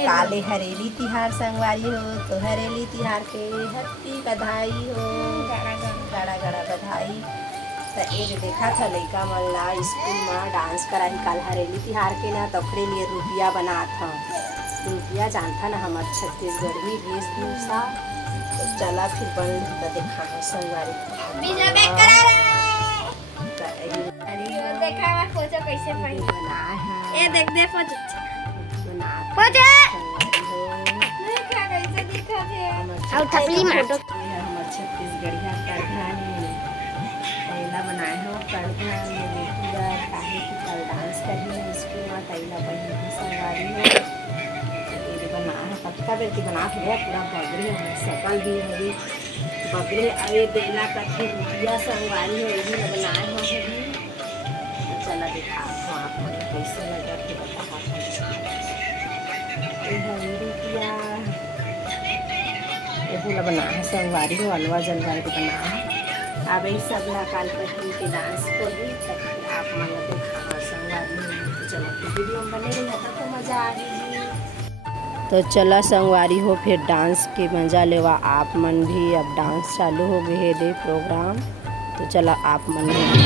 काले हरेली तिहार संगवारी हो, तो हरेली तिहार के हैप्पी बधाई हो, गड़ा गड़ा बधाई। तो एक देखा था लड़का मन ला स्कूल में डांस कराही काल हरेली तिहार के ना, तो ओकरे लिए रुपिया बना था। रुपिया जानता ना हमार छत्तीसगढ़ी वेशभूषा। तो चला फिर बन तो देखा है संगवारी कैसे बना है ये देख दे फोटो बना फोटो देखा कैसे दिखा थे और थपली मारो हमार छत्तीसगढ़िया करधानी पहला बनाए हो करधान में पूरा काहे की कल डांस करही स्कूल में तैला बहिनी संगवारी हो ये बना है पक्का बेर की बना के पूरा बगरे है सकल भी मेरी बगरे अरे देला कथे रुपिया संगवारी हो ये बनाए हो है। चला दिखा तो आप मन कैसे लगा के बता रुपिया ये पूरा बना है संगवारी हो अलवा जलवारी को बना है। अब ये सब ला काल पहन के डांस को भी तब आप मन देखा संगवारी हो। तो चलो फिर वीडियो में बने रही तब तो मज़ा आ गई। तो चला संगवारी हो फिर डांस के मज़ा लेवा आप मन भी। अब डांस चालू हो गए है दे प्रोग्राम। तो चला आप मन भी